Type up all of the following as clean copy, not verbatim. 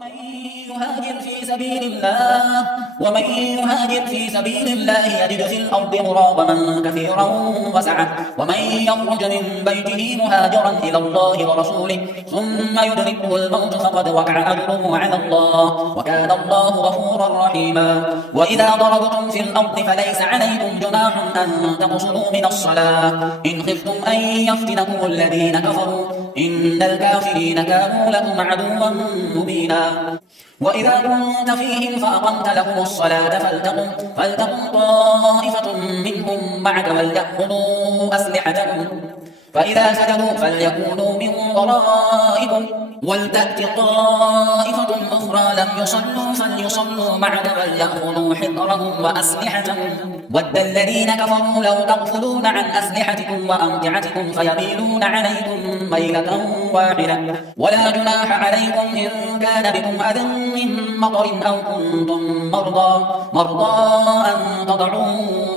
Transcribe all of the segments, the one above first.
ومن يهاجر في سبيل الله يجد في الأرض مراغما كثيرا وسعة ومن يخرج من بيته مهاجرا إلى الله ورسوله ثم يدركه الموت فقد وقع أجره على الله وكان الله غفورا رحيما. وإذا ضربتم في الأرض فليس عليكم جناح أن تقصروا من الصلاة إن خفتم أن يفتنكم الذين كفروا إن الكافرين كانوا لكم عدوا مبينا. وإذا كنت فيهم فأقمت لهم الصلاة فلتقم طائفة منهم معك وليأخذوا أسلحتهم فإذا سجدوا فليكونوا من ورائكم ولتأت طائفة أخرى لم يصلوا فليصلوا معك وليأخذوا حذرهم وأسلحتهم ود الذين كفروا لو تغفلون عن أسلحتكم وأمتعتكم فيميلون عليكم ميلة واحدة ولا جناح عليكم إن كان بكم أذى من مطر أو كنتم مرضى أن تضعوا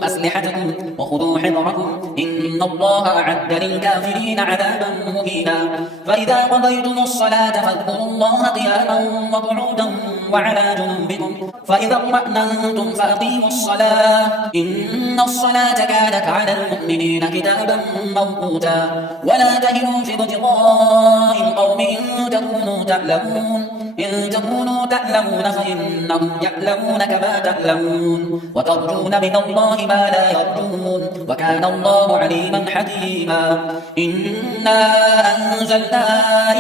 أسلحتكم وخذوا حذركم إن الله أعد للكافرين عذابا مهينا. فإذا قضيتم الصلاة فاذكروا الله قياما وقعودا وعلى جنوبكم فإذا اطمأننتم فأقيموا الصلاة إن الصلاة كانت على المؤمنين كتابا موقوتا. ولا تهنوا في ابتغاء القوم إن تكونوا تعلمون فإنهم يعلمون كما تعلمون وترجون من الله ما لا يرجون وكان الله عليما حكيما. إنا أنزلنا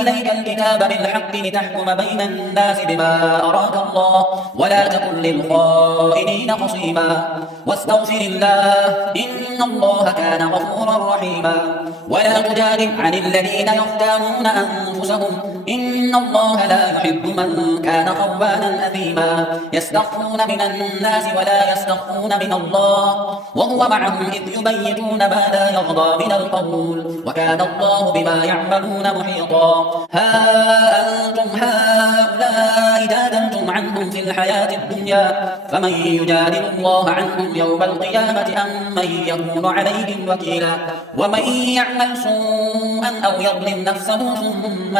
إليك الكتاب بالحق لتحكم بين الناس بما أراك الله ولا تكن للخائنين خصيما واستغفر الله إن الله كان غفورا رحيما. ولا تجادل عن الذين يختانون أنفسهم إن الله لا يحب من كان خوانا أثيما يستخفون من الناس ولا يستخفون من الله وهو معهم إذ يبيتون ما لا يرضى من القول وكان الله بما يعملون محيطا. ها أنتم هؤلاء جادلتم عنهم في الحياة الدنيا فمن يجادل الله عنهم يوم القيامة أم من يكون عليهم وكيلا. ومن يعمل سوءا أو يظلم نفسه ثم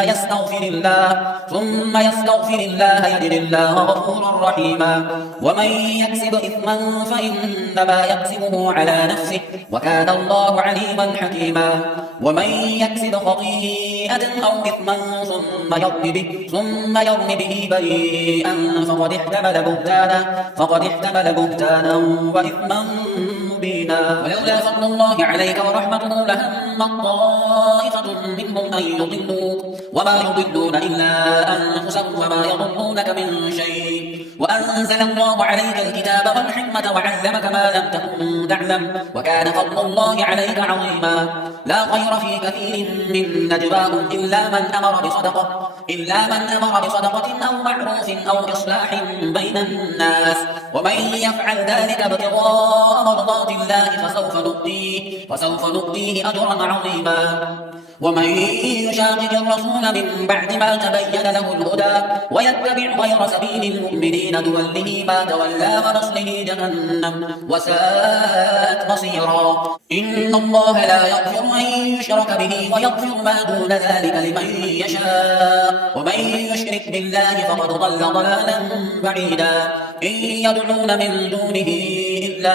يستغفر الله يجد الله غفورا رحيما. ومن يكسب إثما فإنما يكسبه على نفسه وكان الله عليما حكيما. ومن يكسب خطيئة أو إثما ثم يرم به بريئا فقد احتمل بهتانا وإثما مبينا. ولولا فضل الله عليك ورحمته لهم طائفة منهم أن يضلوك وما يضلون إلا أنفسهم وما يضلونك من شيء وأنزل الله عليك الكتاب والحكمة وعلمك ما لم تكن تعلم وكان فضل الله عليك عظيما. لا خير في كثير من نجواهم إلا من أمر بصدقة أو معروف أو إصلاح بين الناس ومن يفعل ذلك ابتغاء مرضات الله فسوف نؤتيه أجرا عظيما. ومن يشاقق الرسول من بعد ما تبين له الهدى ويتبع غير سبيل المؤمنين نوله ما تولى ونصله جهنم وساءت مصيرا. إن الله لا يغفر أن يشرك به ويغفر ما دون ذلك لمن يشاء ومن يشرك بالله فقد ضل ضلالا بعيدا. إن يدعون من دونه إلا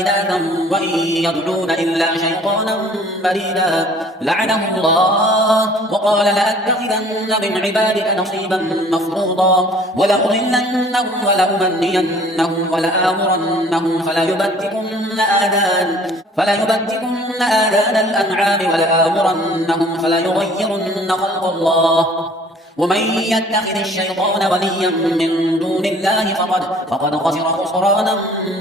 إناثا وإن يدعون إلا شيطانا مريدا لعنه الله وقال لأتخذن من عبادك نصيبا مفروضا ولأضلنهم ولأمنينهم ولآمرنهم فليبتكن آذان الأنعام ولآمرنهم فليغيرن خلق الله. ومن يتخذ الشيطان وليا من دون الله فقد خسر خسرانا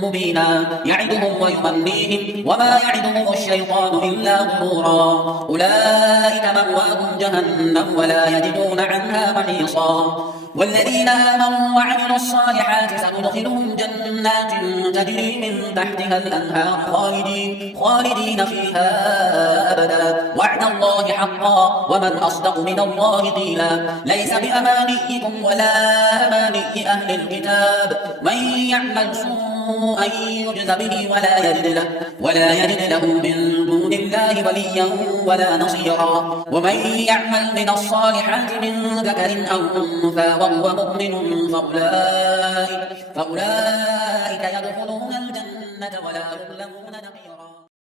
مبينا. يعدهم ويمنيهم وما يعدهم الشيطان إلا غرورا. أولئك مأواهم جهنم ولا يجدون عنها محيصا. والذين آمنوا وعملوا الصالحات سندخلهم جنات تجري من تحتها الأنهار خالدين فيها أبدا وعد الله حقا ومن أصدق من الله قيلا. ليس بأمانيكم ولا أماني أهل الكتاب من يعمل سوءا يجز به ولا يجد له من دون الله وليا ولا نصيرا. ومن يعمل من الصالحات من ذكر أو أنثى وهو مؤمن فأولئك يدخلون الجنة ولا يظلمون نقيرا.